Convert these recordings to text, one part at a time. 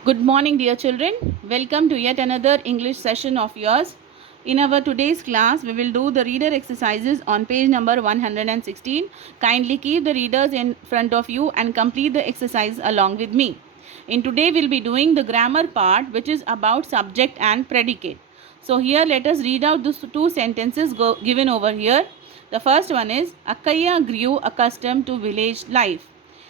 Good morning, dear children. Welcome to yet another English session of yours. In our today's class, we will do the reader exercises on page number 116. Kindly keep the readers in front of you and complete the exercise along with me. In today, we'll be doing the grammar part, which is about subject and predicate. So here, let us read out the two sentences given over here. The first one is, Akkaya grew accustomed to village life.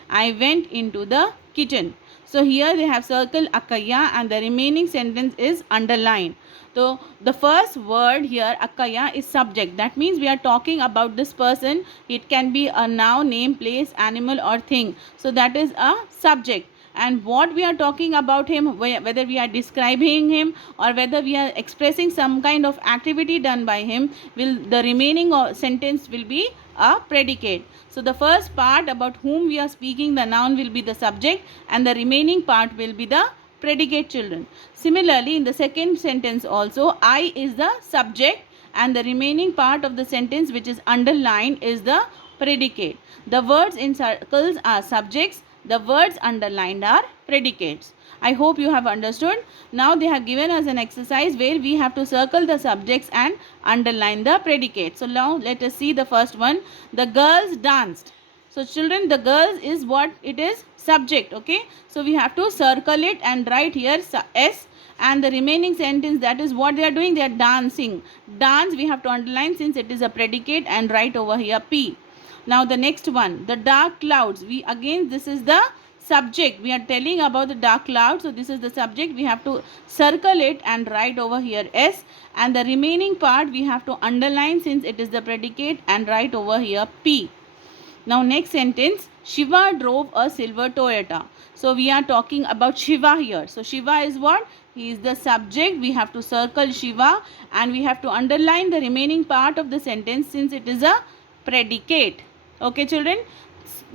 I went into the kitchen. So here they have circled Akkaya and the remaining sentence is underlined. So the first word here, Akkaya, is subject. That means we are talking about this person. It can be a noun, name, place, animal or thing. So that is a subject. And what we are talking about him, whether we are describing him or whether we are expressing some kind of activity done by him, will the remaining sentence will be a predicate. So the first part about whom we are speaking, the noun will be the subject and the remaining part will be the predicate, children. Similarly, in the second sentence also, I is the subject and the remaining part of the sentence, which is underlined, is the predicate. The words in circles are subjects. The words underlined are predicates. I hope you have understood. Now they have given us an exercise where we have to circle the subjects and underline the predicates. So now let us see the first one. The girls danced. So children, the girls is what it is? Subject. Okay. So we have to circle it and write here S, and the remaining sentence, that is what they are doing. They are dancing. Dance we have to underline since it is a predicate and write over here P. Now the next one, the dark clouds. We again, this is the subject. We are telling about the dark clouds. So this is the subject. We have to circle it and write over here S, and the remaining part we have to underline since it is the predicate and write over here P. Now next sentence, Shiva drove a silver Toyota. So we are talking about Shiva here. So Shiva is what? He is the subject. We have to circle Shiva and we have to underline the remaining part of the sentence since it is a predicate. Okay children,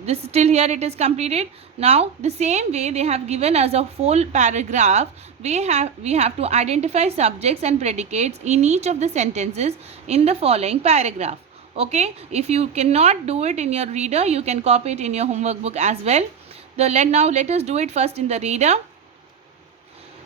this till here it is completed. Now the same way they have given us a full paragraph. We have to identify subjects and predicates in each of the sentences in the following paragraph. Okay, if you cannot do it in your reader, you can copy it in your homework book as well. Now let us do it first in the reader.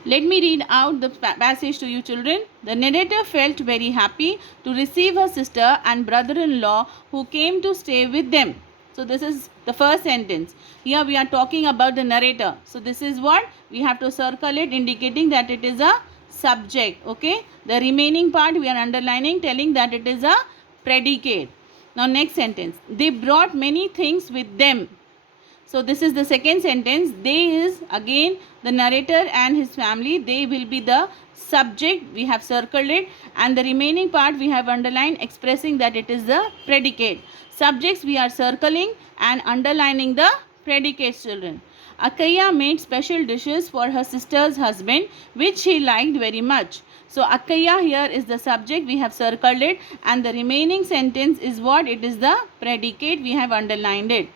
Let me read out the passage to you children. The narrator felt very happy to receive her sister and brother-in-law who came to stay with them. So this is the first sentence. Here we are talking about the narrator. So this is what? We have to circle it indicating that it is a subject. Okay. The remaining part we are underlining telling that it is a predicate. Now next sentence. They brought many things with them. So this is the second sentence. They is again the narrator and his family. They will be the subject. We have circled it and the remaining part we have underlined expressing that it is the predicate. Subjects we are circling and underlining the predicates, children. Akkaya made special dishes for her sister's husband which she liked very much. So Akkaya here is the subject. We have circled it and the remaining sentence is what? It is the predicate. We have underlined it.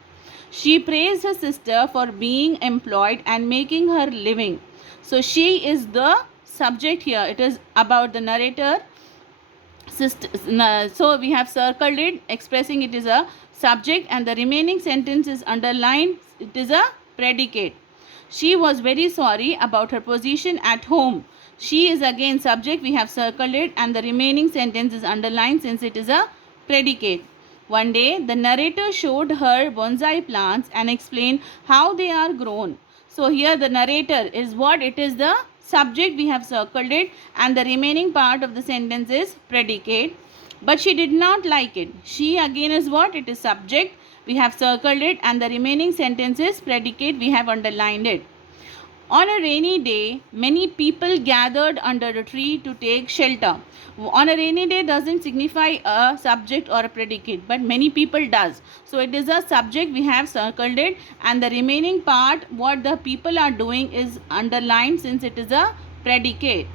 She praised her sister for being employed and making her living. So she is the subject here. It is about the narrator. So we have circled it expressing it is a subject and the remaining sentence is underlined. It is a predicate. She was very sorry about her position at home. She is again subject. We have circled it and the remaining sentence is underlined since it is a predicate. One day, the narrator showed her bonsai plants and explained how they are grown. So here the narrator is what? It is the subject. We have circled it and the remaining part of the sentence is predicate. But she did not like it. She again is what? It is subject. We have circled it and the remaining sentence is predicate. We have underlined it. On a rainy day, many people gathered under the tree to take shelter. On a rainy day doesn't signify a subject or a predicate, but many people does. So it is a subject. We have circled it and the remaining part what the people are doing is underlined since it is a predicate.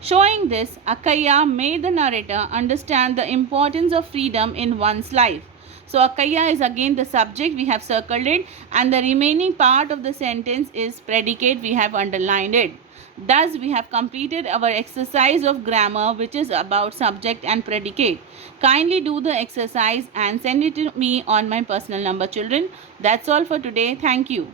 Showing this, Akkaya made the narrator understand the importance of freedom in one's life. So Akkaya is again the subject. We have circled it and the remaining part of the sentence is predicate. We have underlined it. Thus we have completed our exercise of grammar which is about subject and predicate. Kindly do the exercise and send it to me on my personal number, children. That's all for today. Thank you.